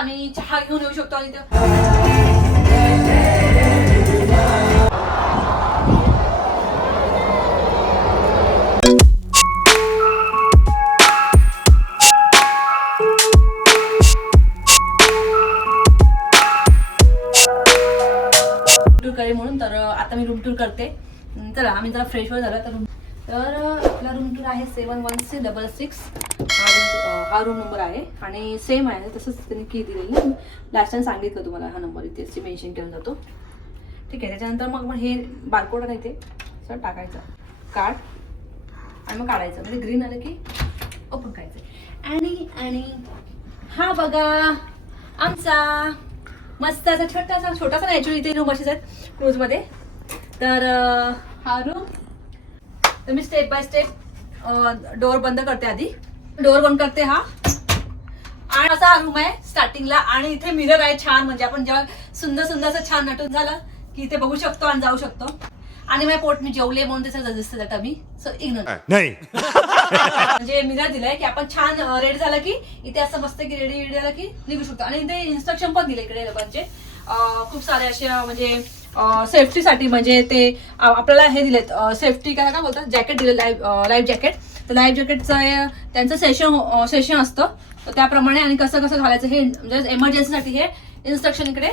आम्ही चहा घेऊन येऊ शकतो आणि टूर म्हणून तर आता मी रूम टूर करते. चला आम्ही जरा फ्रेश वगैरे झाला तर तर आपला रूम टूर आहे seven one six double six हा रूम नंबर आहे. आणि सेम आहे तसंच त्यांनी की दिलेली ना लास्ट टाइम सांगितलं तुम्हाला हा नंबर इथे मेन्शन केला जातो. ठीक आहे त्याच्यानंतर मग मग हे बारकोड आहे ते सर टाकायचं. कार्ड आणि मग काढायचं. म्हणजे ग्रीन आलं की ओपन करायचं. आणि आणि हा बघा आमचा मस्त असा छोटासा छोटासा ना ॲक्च्युली इथे रूम असेच आहेत क्रूजमध्ये तर हा रूम तर मी स्टेप बाय स्टेप डोअर बंद करते आधी. डोअर बंद करते हा. आणि असा हा रूम आहे स्टार्टिंगला आणि इथे मिरर आहे छान. म्हणजे आपण जेव्हा सुंदर सुंदर असं छान नटून झालं की इथे बघू शकतो आणि जाऊ शकतो. आणि माझ्या पोट मी जेवले म्हणून त्याचं दिसतं जातं मी सो इग्नोर नहीं. म्हणजे मिरर दिलंय की आपण छान रेडी झालं की इथे असं मस्त की रेडी रेडी झालं की निघू शकतो. आणि इथे इन्स्ट्रक्शन पण दिले इकडे लोकांचे. खूप सारे असे म्हणजे सेफ्टीसाठी म्हणजे ते आपल्याला हे दिलेत सेफ्टी काय काय बोलतात? जॅकेट दिले लाईव्ह लाईव्ह जॅकेट तर जॅकेटचं त्यांचं सेशन सेशन असतं. तर त्याप्रमाणे आणि कसं कसं घालायचं हे म्हणजे एमर्जन्सीसाठी हे इन्स्ट्रक्शन इकडे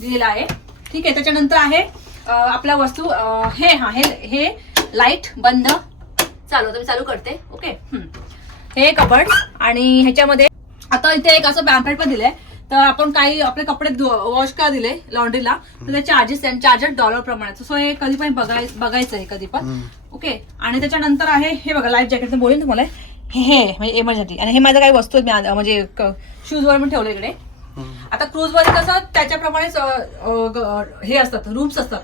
दिलेलं आहे. ठीक आहे त्याच्यानंतर आहे आपल्या वस्तू हे हा हे हे लाइट बंद. चालू आता मी चालू करते. ओके हे कपड आणि ह्याच्यामध्ये आता इथे एक असं पॅम्पलेट पण दिलंय. तर आपण काही आपले कपडे वॉश का दिले लॉन्ड्रीला तर ते चार्जेस चार्जेस डॉलर प्रमाणे सो हे कधी पण बघाय बघायचं आहे कधी पण. ओके आणि त्याच्यानंतर आहे हे बघा लाईफ जॅकेट बोलेन तुम्हाला. हे हे म्हणजे एमर्जन्सी आणि हे माझ्या काही वस्तू आहेत मी म्हणजे शूज वर पण ठेवले इकडे. आता क्रूज वर कसं त्याच्याप्रमाणेच हे असतात रूम्स असतात.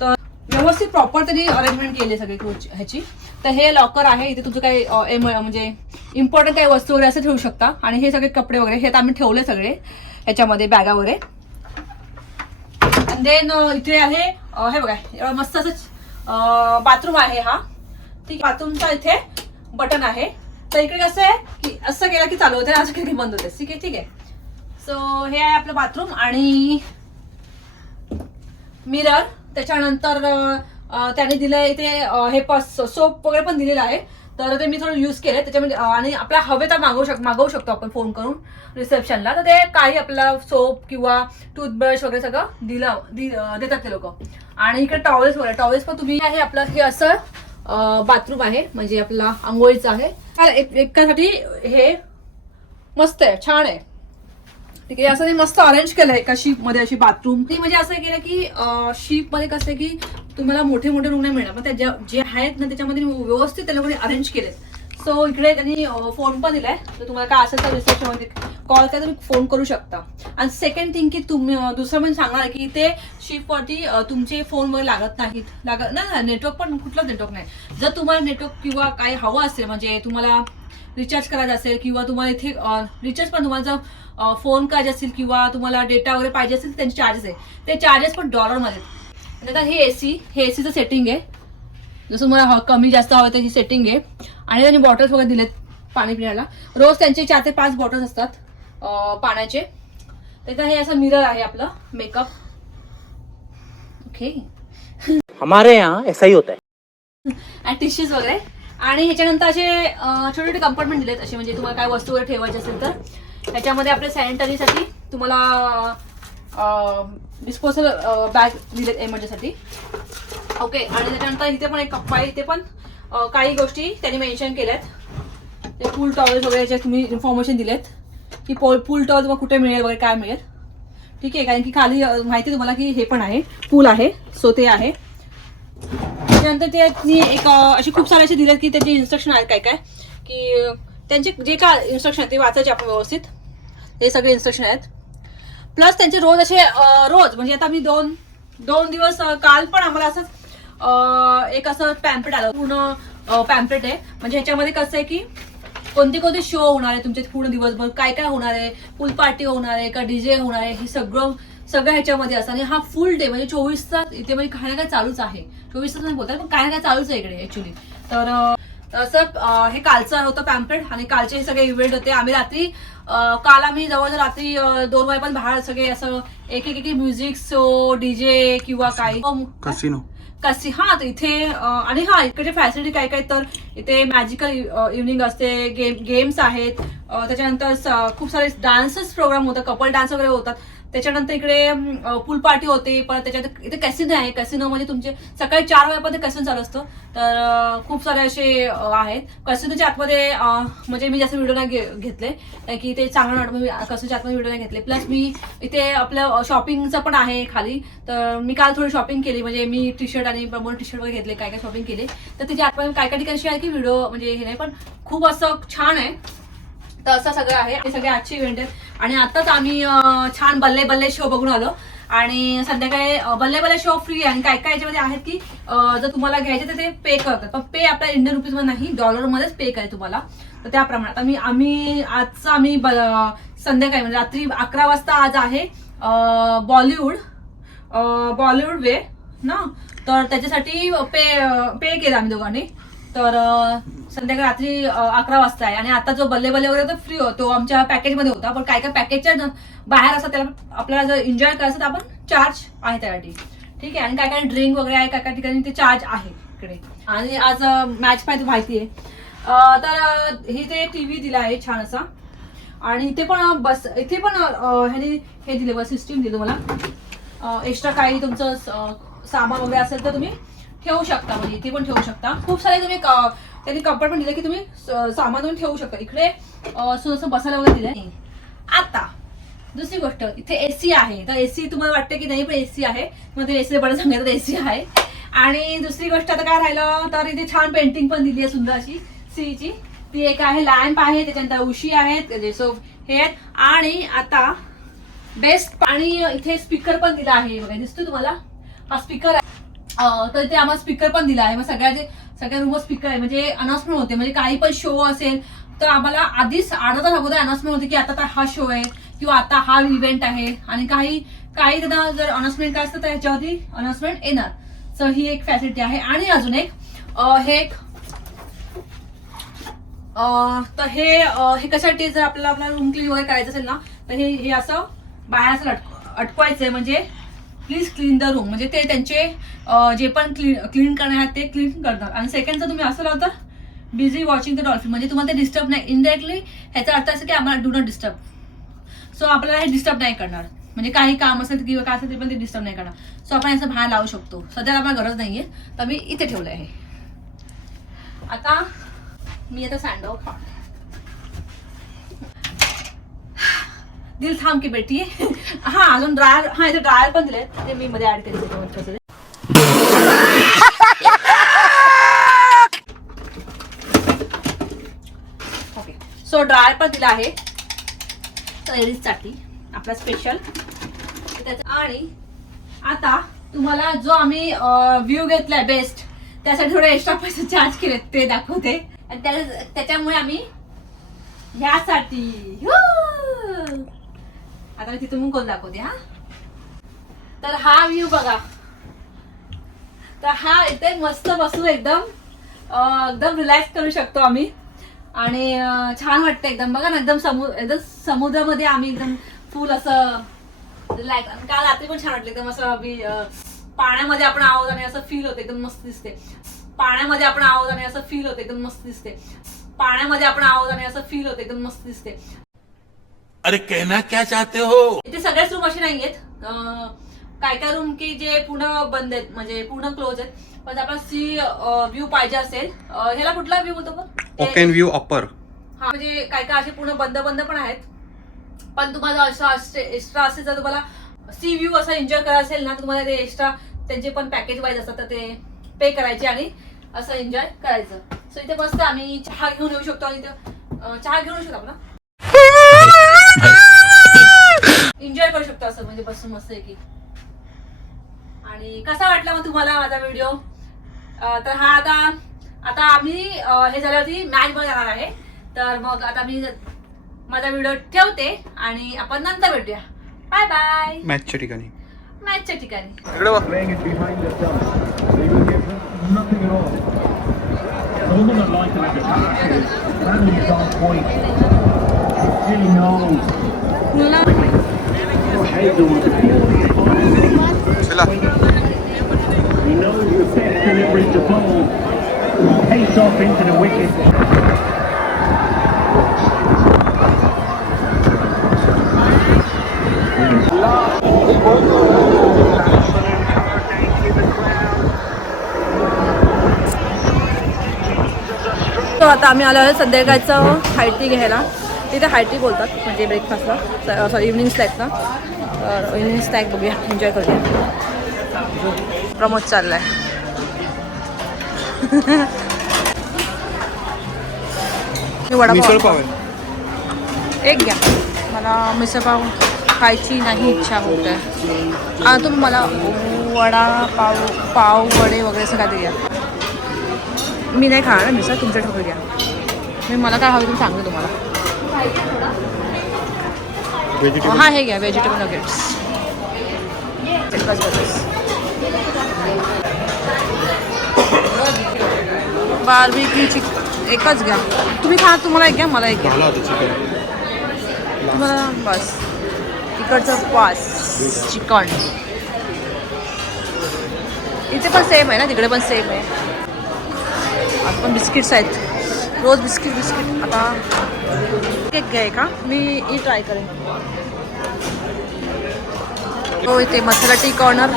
तर व्यवस्थित प्रॉपर त्यांनी अरेंजमेंट केली सगळी क्रूज ह्याची. तर हे लॉकर आहे इथे तुमचं काही म्हणजे इम्पॉर्टंट काही वस्तू वगैरे असं ठेवू शकता. आणि हे सगळे कपडे वगैरे हे तर आम्ही ठेवले सगळे ह्याच्यामध्ये बॅगा वगैरे. देन इथे आहे हे बघा मस्त असं बाथरूम आहे हा. ठीक बाथरूमचा इथे बटन आहे. तर इकडे कसं आहे की असं केलं की चालू होते आणि असं केलं की बंद होते. ठीक आहे ठीक आहे. सो हे आहे आपलं बाथरूम आणि मिरर त्याच्यानंतर त्याने दिलंय इथे हे पस सोप वगैरे पण दिलेलं आहे. तर ते मी थोडं यूज केले त्याच्यामध्ये आणि आपल्या हवे तर मागवू शक मागवू शकतो आपण फोन करून रिसेप्शनला तर ते काही आपला सोप किंवा टूथब्रश वगैरे सगळं दिलं देतात ते लोक. आणि इकडे टॉवेल्स वगैरे. टॉवेल्स पण तुम्ही आहे आपलं हे असं बाथरूम आहे. म्हणजे आपला आंघोळीचं आहे. एकासाठी हे मस्त आहे छान आहे. ठीक आहे असं ते मस्त अरेंज केलंय एका शिपमध्ये अशी बाथरूम ती म्हणजे असं केलं की शीपमध्ये कसं आहे की तुम्हाला मोठे मोठे रुग्ण मिळणार. मग त्या ज्या- जे आहेत ना त्याच्यामध्ये व्यवस्थित त्या लोकांनी अरेंज केलेत. सो इकडे त्यांनी फोन पण दिलाय. तर तुम्हाला काय असेल तर रिसेप्शनमध्ये कॉल काय तुम्ही फोन करू शकता. आणि सेकंड थिंग की तुम्ही दुसरं पण सांगणार की ते शिपवरती तुमचे फोन वगैरे लागत नाहीत. लागत नाही नेटवर्क पण कुठलाच नेटवर्क नाही. जर तुम्हाला नेटवर्क किंवा काही हवं असेल म्हणजे तुम्हाला रिचार्ज करायचं असेल किंवा तुम्हाला इथे रिचार्ज पण तुम्हाला जर फोन करायचे असेल किंवा तुम्हाला डेटा वगैरे पाहिजे असेल तर त्यांचे चार्जेस आहे. ते चार्जेस पण डॉलरमध्ये नंतर हे एसी हे एसीचं सेटिंग आहे. जसं तुम्हाला ह- कमी जास्त हवं तर ही सेटिंग आहे. आणि त्यांनी बॉटल्स वगैरे दिलेत पाणी पिण्याला. रोज त्यांचे चार ते पाच बॉटल्स असतात पाण्याचे. त्याचं हे असं मिरर आहे आपलं मेकअप ओके हमारे यहाँ ऐसा ही होता है। आणि टिश्यूज वगैरे. आणि ह्याच्यानंतर असे छोटे छोटे कंपार्टमेंट दिलेत असे म्हणजे तुम्हाला काय वस्तू वगैरे ठेवायची असेल तर. ह्याच्यामध्ये आपल्या सॅनिटरीसाठी तुम्हाला डिस्पोजल बॅग दिलेत एमर्जन्सीसाठी ओके आणि त्याच्यानंतर इथे पण एक कप्पा आहे इथे पण काही गोष्टी त्यांनी मेन्शन केल्यात. ते पूल टॉवेल्स वगैरे जे तुम्ही इन्फॉर्मेशन दिलेत. की पो पूल टॉवेल तुम्हाला कुठे मिळेल वगैरे काय मिळेल. ठीक आहे कारण की खाली माहिती आहे तुम्हाला की हे पण आहे पूल आहे सो ते आहे. त्यानंतर त्यांनी एक असे अशी खूप सारे असे दिलेत की त्याचे इन्स्ट्रक्शन आहेत काय काय. की त्यांचे जे काय इन्स्ट्रक्शन आहेत ते वाचायचे आपण व्यवस्थित. हे सगळे इन्स्ट्रक्शन आहेत. प्लस त्यांचे रोज असे रोज म्हणजे आता मी दोन दोन दिवस काल पण आम्हाला असंच एक असं पॅम्पलेट आलं. पूर्ण पॅम्पलेट आहे. म्हणजे ह्याच्यामध्ये कसं आहे की कोणते कोणते शो होणार आहे तुमचे पूर्ण दिवसभर काय काय होणार आहे फुल पार्टी होणार आहे का डीजे होणार आहे हे सगळं सगळं ह्याच्यामध्ये असतं आणि हा फुल डे म्हणजे चोवीस तास इथे म्हणजे काय ना काय चालूच आहे. चोवीस तास नाही बोलतात पण काय ना काय चालूच आहे इकडे ऍक्च्युली तर असं अं, हे कालचं होतं पॅम्पलेट आणि कालचे हे सगळे इव्हेंट होते. आम्ही रात्री काल आम्ही जवळजवळ रात्री दोन वाजेपर्यंत बाहेर सगळे असं एक एक एक म्युझिक शो डीजे किंवा काही कसिनो कसी हा तर इथे आणि हा इकडे फॅसिलिटी काय काय तर इथे मॅजिकल इव्हनिंग असते गेम गेम्स आहेत. त्याच्यानंतर खूप सारे डान्सेस प्रोग्राम होतात कपल डान्स वगैरे होतात. त्याच्यानंतर इकडे पूल पार्टी होते परत त्याच्यात इथे कॅसिनो आहे. कॅसिनो म्हणजे तुमचे सकाळी चार वाजेपर्यंत कॅसिनो चालू असतो. तर खूप सारे असे आहेत. कॅसिनोच्या आतमध्ये म्हणजे मी जास्त व्हिडिओ नाही घेतले. की ते चांगलं वाटतं. मी कॅसिनोच्या आतमध्ये व्हिडिओ नाही घेतले. प्लस मी इथे आपलं शॉपिंगचं पण आहे खाली. तर मी काल थोडी शॉपिंग केली. म्हणजे मी टी शर्ट आणि प्रमोट टी शर्ट वगैरे घेतले. काय काय शॉपिंग केले. तर त्याच्या आतमध्ये काय काय ठिकाणी आहे की व्हिडिओ म्हणजे हे नाही. पण खूप असं छान आहे. तर असं सगळं आहे. हे सगळे आजची इव्हेंट आहेत. आणि आताच आम्ही छान बल्ले बल्ले शो बघून आलो. आणि संध्याकाळी बल्ले बल्ले शो फ्री आहे. आणि काय काय याच्यामध्ये आहेत की जर तुम्हाला घ्यायचे तर ते पे करतात. पण पे आपल्या इंडियन रुपीजमध्ये नाही. डॉलरमध्येच पे करे तुम्हाला. तर त्या प्रमाणात आम्ही आम्ही आजचं आम्ही ब- संध्याकाळी म्हणजे रात्री अकरा वाजता आज आहे बॉलिवूड बॉलिवूड वे ना? तर त्याच्यासाठी पे पे केलं आम्ही दोघांनी. तर संध्याकाळ संध्याकाळी रात्री अकरा वाजता आहे. आणि आता जो बल्ले बल्ले वगैरे हो, तो फ्री होतो आमच्या पॅकेजमध्ये होता. पण काय काय पॅकेजच्या बाहेर असं त्याला आपल्याला जर एन्जॉय करायचं तर आपण चार्ज आहे त्यासाठी. ठीक आहे? आणि काय काय ड्रिंक वगैरे आहे काय काय ठिकाणी ते चार्ज आहे इकडे. आणि आज मॅच पाहिजे माहिती आहे. तर हे ते टीव्ही दिला आहे छान असा. आणि इथे पण बस इथे पण ह्याने हे दिले बस सिस्टीम दिलं मला. एक्स्ट्रा काही तुमचं सामान वगैरे असेल तर तुम्ही ठेवू शकता म्हणजे इथे पण ठेवू शकता. खूप सारे तुम्ही त्यांनी कपाट पण दिलं की तुम्ही सामान तुम्ही ठेवू शकता. इकडे असं बसायला वगैरे दिलं आता दुसरी गोष्ट इथे एसी आहे. तर एसी तुम्हाला वाटतं की नाही पण एसी आहे. मग ते एसी बरं सांगायचं एसी आहे. आणि दुसरी गोष्ट आता काय राहिलं तर इथे छान पेंटिंग पण दिली आहे सुंदर अशी. सीची ती एक आहे लॅम्प आहे त्याच्यानंतर उशी आहेत सो हे आहेत. आणि आता बेस्ट आणि इथे स्पीकर पण दिला आहे. बघा दिसतो तुम्हाला? हा स्पीकर आहे. तर ते आम्हाला स्पीकर पण दिला आहे. मग सगळ्याचे सगळ्या रूमवर स्पीकर आहे. म्हणजे अनाउन्समेंट होते. म्हणजे काही पण शो असेल तर आम्हाला आधीच अर्धा तास अगोदर अनाउन्समेंट होते की आता तर हा शो आहे किंवा आता हा इव्हेंट आहे. आणि काही काही त्यांना जर अनाउन्समेंट काय असतं तर ह्याच्यावरती अनाउन्समेंट येणार. सो ही एक फॅसिलिटी आहे. आणि अजून एक हे एक तर हे हे कशासाठी जर आपल्याला आपला रूम क्लीन वगैरे करायचं असेल ना तर हे हे असं बाहेर असं अटक अटकवायचंय. म्हणजे प्लीज क्लीन द रूम म्हणजे ते त्यांचे जे पण क्लीन क्लीन करणार आहेत ते क्लीन करणार. आणि सेकंडचं तुम्ही असं लावता बिझी वॉचिंग द डॉल्फिन म्हणजे तुम्हाला ते डिस्टर्ब नाही. इनडायरेक्टली ह्याचा अर्थ असं की आम्हाला डू नॉट डिस्टर्ब सो आपल्याला हे डिस्टर्ब नाही करणार. म्हणजे काही काम असेल किंवा काय असेल ते पण ते डिस्टर्ब नाही करणार. सो आपण असं बाहेर लावू शकतो. सध्या आपल्याला गरज नाहीये. तर मी इथे ठेवलं आहे आता मी आता सँडॉ दिल थांब की बेटी. हा अजून ड्रायर हा इथे ड्रायर पण दिले ते मी मध्ये ऍड केले ओके सो ड्रायर पण दिला आहे. तयारीसाठी. आपला स्पेशल आणि आता तुम्हाला जो आम्ही व्ह्यू घेतलाय बेस्ट त्यासाठी थोडे एक्स्ट्रा पैसे चार्ज केलेत ते दाखवते. आणि त्याच्यामुळे आम्ही ह्यासाठी आता तिथून कोण दाखवते हा? तर हा व्ह्यू बघा. तर हा इथे मस्त बसून एकदम एकदम रिलॅक्स करू शकतो आम्ही. आणि छान वाटतं एकदम. बघा ना एकदम समु एकदम समुद्रामध्ये आम्ही एकदम फुल असं रिलॅक्स आणि काल रात्री पण छान वाटलं. एकदम असं आम्ही पाण्यामध्ये आपण आहोत आणि असं फील होतं. एकदम मस्त दिसते. पाण्यामध्ये आपण आहोत आणि असं फील होतं. एकदम मस्त दिसते. पाण्यामध्ये आपण आहोत आणि असं फील होतं. एकदम मस्त दिसते. अरे कहना क्या चाहते हो? इथे सगळ्याच रूम असे नाहीयेत. अं, काय काय रूम की जे पूर्ण बंद आहेत म्हणजे पूर्ण क्लोज आहेत. पण आपला सी व्ह्यू पाहिजे असेल. अं, ह्याला कुठला व्ह्यू होतो पण ओकेन व्ह्यू अपर हा म्हणजे काय काय असे पूर्ण बंद बंद पण आहेत. पण तुम्हाला असं एक्स्ट्रा असेल जर तुम्हाला सी व्ह्यू असा एन्जॉय करायचा असेल ना तर तुम्हाला ते एक्स्ट्रा त्यांचे पण पॅकेज वाईज असतात तर ते पे करायचे आणि असं एन्जॉय करायचं. सो इथे मस्त आम्ही चहा घेऊन येऊ शकतो आणि इथं अं, चहा घेऊन येऊ शकतो आपण एन्जॉय करू शकतो असं म्हणजे बसून मस्त आहे की. आणि कसा वाटला मग तुम्हाला माझा व्हिडिओ तर हा आता आता आम्ही हे झाल्यावरती मॅच बघ जाणार आहे. तर मग आता मी माझा व्हिडिओ ठेवते आणि आपण नंतर भेटूया. बाय बाय मॅचच्या ठिकाणी. मॅचच्या ठिकाणी. इकडे बघ laying it behind us down. They will give nothing at all. The woman that liked it at the pass is Brandon's on point. He knows. Hazel was He knows the best delivery to bowl. Pace off into the wicket. तो आता आम्ही आलो आहे संध्याकाळचं high tea घ्यायला तिथे high tea बोलतात म्हणजे ब्रेकफास्टला सॉरी इव्हनिंग स्नॅकला तर इव्हनिंग स्नॅक बघूया. एन्जॉय करूया. प्रमोद चाललाय. वडापाव एक घ्या. मला मिसळपाव खायची नाही इच्छा होत आहे. तुम्ही मला वडा पाव पाव वडे वगैरे सगळं द्या. मी नाही खाणार मिसळ तुमच्या ठोकरी घ्या. मी मला काय हवं तुम्ही सांगते तुम्हाला. अं, हा हे घ्या व्हेजिटेबल नगेट्स बार्बिक्यू चिक एकच घ्या. तुम्ही खा तुम्हाला एक घ्या मला एक घ्या. तुम्हाला बस. इकडचं पास चिकन इथे पण सेम आहे ना तिकडे पण सेम आहे. आता पण बिस्किट्स आहेत. रोज बिस्किट बिस्किट आता केक घ्याय का मी ही ट्राय करेन हो इथे masala tea corner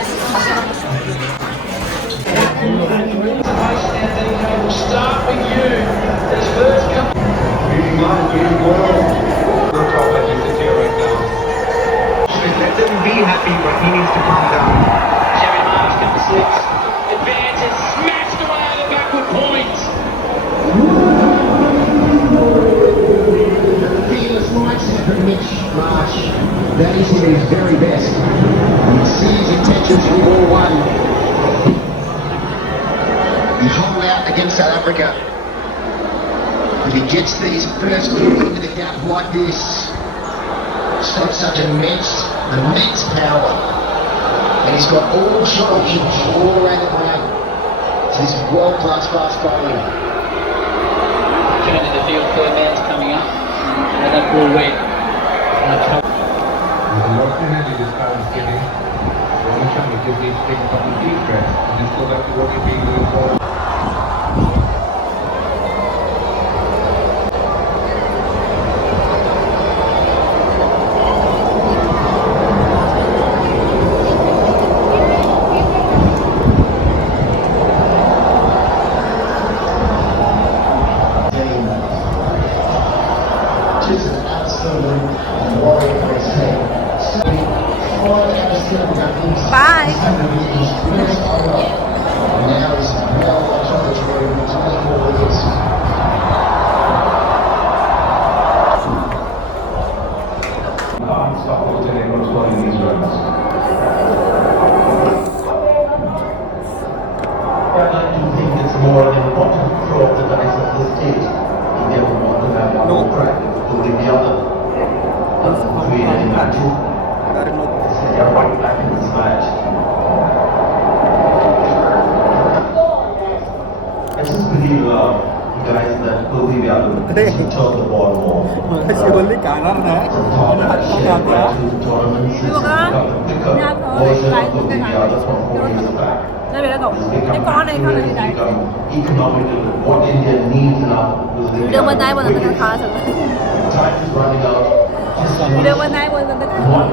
Let them be happy, but he needs to calm down. Jerry Marsden slips, advances, Marsh. That is his very best. You see his intentions from ball one. He hold out against South Africa. If he gets these first two into the gap like this, it's got such immense, immense power. And he's got all options all around the brain. So this world-class fast bowling. Turn to the field, third man's coming up. And that ball went. With a lot of energy, this car is getting. One should give me take a couple of deep. Just go back to what you've been doing for.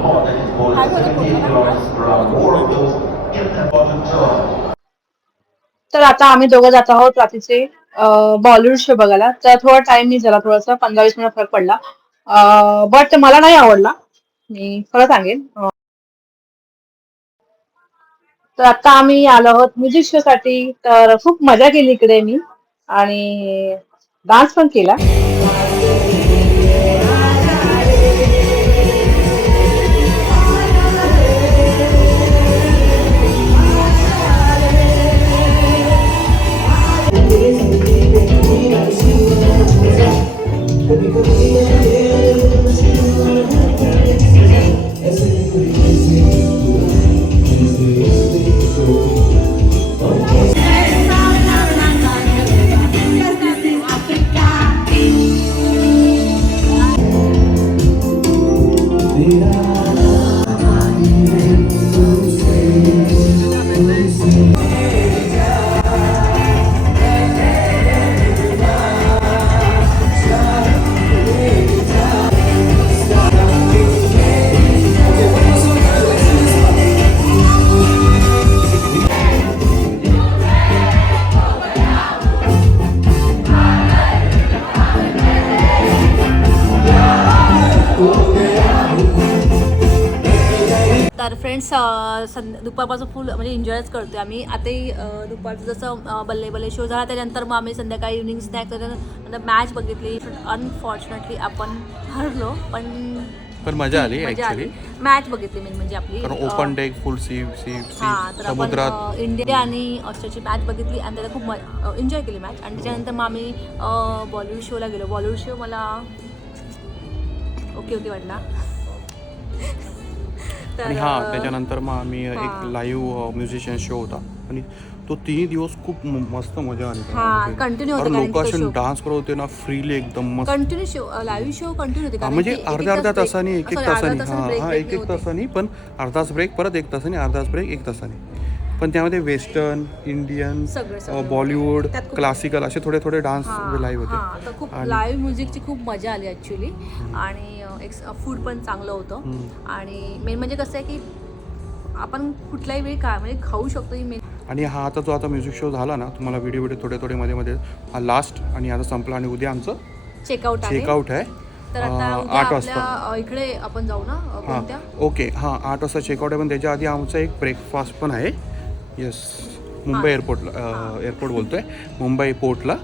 More than 17 kilometers per hour. More तर आता आम्ही दोघं जात आहोत रात्रीचे Bollywood show बघायला. तर थोडा टाइम मी झाला थोडासा पंधरा वीस मिनिट फरक पडला. बट मला नाही आवडला. मी खरं सांगेन. तर आता आम्ही आलो आहोत म्युझिक शो साठी तर खूप मजा केली इकडे मी. आणि डान्स पण केला. फ्रेंड्स संध्या दुपारपासून फुल म्हणजे एन्जॉयच करतोय आम्ही. आताही दुपारचं जसं बल्ले बल्ले शो झाला त्याच्यानंतर मग आम्ही संध्याकाळी इव्हनिंग स्नॅक नंतर मॅच बघितली. अनफॉर्च्युनेटली आपण हरलो पण पण मजा आली मॅच बघितली मेन म्हणजे आपली. Open deck full sea sea sea हा तर आपण समुद्रात. इंडिया आणि ऑस्ट्रेलियाची मॅच बघितली आणि त्याला खूप एन्जॉय केली मॅच आणि त्याच्यानंतर मग आम्ही बॉलिवूड शोला गेलो. बॉलिवूड शो मला ओके ओके वाटला आणि हा त्याच्यानंतर मग आम्ही. एक लाईव्ह म्युझिशियन शो होता आणि तो तिन्ही दिवस खूप मस्त मजा आली हा, कारण कारण लोक असे. डान्स करत होते ना फ्रीली एकदम मस्त continue show live show continue होते म्हणजे अर्ध्या अर्ध्या तासाने एक एक तासाने हा हा एक एक. तासाने पण अर्धा तास ब्रेक परत एक तासाने अर्धा तास ब्रेक एक तासाने पण त्यामध्ये वेस्टर्न इंडियन. बॉलिवूड क्लासिकल असे थोडे थोडे डान्स लाईव्ह हा, होते खूप लाईव्ह म्युझिकची खूप मजा आली ॲक्च्युली आणि एक फूड पण चांगलं होतं. आणि मेन म्हणजे कसं आहे की आपण कुठल्याही वेळी काय म्हणजे खाऊ शकतो ही मेन आणि हा आता जो आता म्युझिक शो झाला ना तुम्हाला व्हिडिओ व्हिडिओ थोडे थोडे मध्ये मध्ये हा लास्ट आणि आता संपला आणि उद्या आमचं चेकआउट चेकआउट आहे. तर आता आठ वाजता. इकडे आपण जाऊ ना कोणत्या? ओके. हां आठ वाजता चेकआउट आहे पण त्याच्या आधी आमचा एक ब्रेकफास्ट पण आहे. येस मुंबई एअरपोर्टला एअरपोर्ट बोलतोय. मुंबई पोर्टला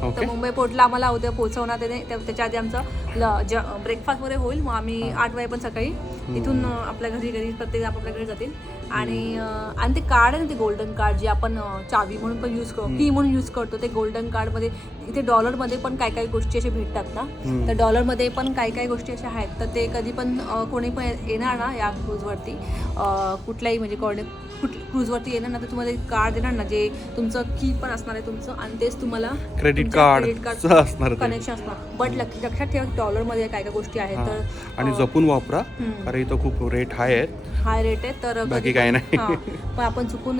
तर ओके मुंबई पोर्टला आम्हाला उद्या पोहोचवणार त्याने त्या- त्याच्या आधी आमचं ब्रेकफास्ट वगैरे होईल. मग आम्ही आठ वाजे पण सकाळी इथून अ, आपल्या घरी घरी प्रत्येक आपापल्या घरी जातील. आणि अ, आणि ते कार्ड आहे ना ते गोल्डन कार्ड जे आपण अ, चावी म्हणून पण यूज करतो की म्हणून यूज करतो ते गोल्डन कार्डमध्ये इथे डॉलरमध्ये पण काय काय गोष्टी अशा भेटतात ना? हम्म. तर डॉलरमध्ये पण काही काही गोष्टी अशा आहेत. तर ते कधी पण अ, कोणी पण येणार ना या क्रूजवरती अ, कुठल्याही म्हणजे कोणी कुठ क्रूजवरती येणार ना तर तुम्हाला एक कार्ड देणार ना जे तुमचं की पण असणार आहे तुमचं आणि तेच तुम्हाला क्रेडिट कार्ड असणार ते कनेक्शन असणार बट लक्षात ठेवा डॉलरमध्ये काय काय गोष्टी आहेत. तर आणि जपून वापरा. कारण इथं खूप रेट हाय आहेत हाय रेट आहे तर बाकी पण- नाही. पण आपण चुकून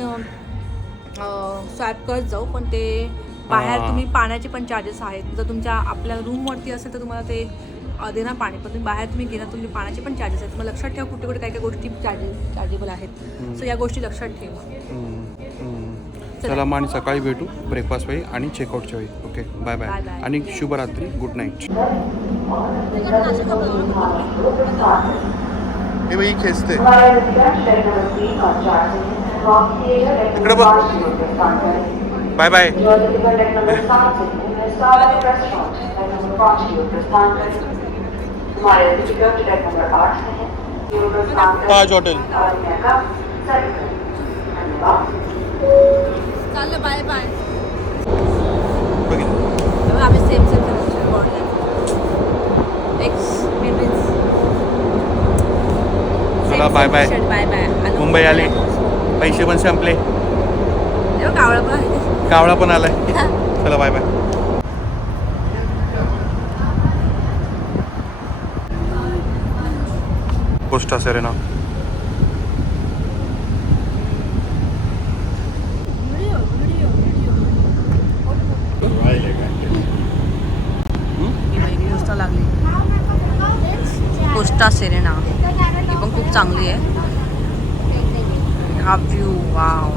स्वॅप करत जाऊ पण ते बाहेर. तुम्ही पाण्याचे पण चार्जेस आहेत जर तुमच्या आपल्या रूमवरती असेल तर तुम्हाला ते अ, देणार पाणी पण तुम्ही बाहेर तुम्ही घेणार तुमचे पाण्याचे पण चार्जेस आहेत. मग लक्षात ठेवा कुठे कुठे काय काय गोष्टी चार्जेस चार्जेबल आहेत. सो या गोष्टी लक्षात ठेवा. चला. मग आणि सकाळी भेटू ब्रेकफास्ट वेळी आणि चेकआउटच्या वेळी. Okay bye bye. आणि शुभरात्री. गुड नाईट हे बाई खेचते इकडे बघ. Bye bye Taj hotel. चाललं बाय बाय आम्ही सेम चला. बाय बाय मुंबई आले. पैसे पण संपले. कावळा पण आहे कावळा पण आलाय. चला बाय बाय गोष्ट Serena. कोस्टा सेरेना ही पण चांगली आहे हा व्यू वाव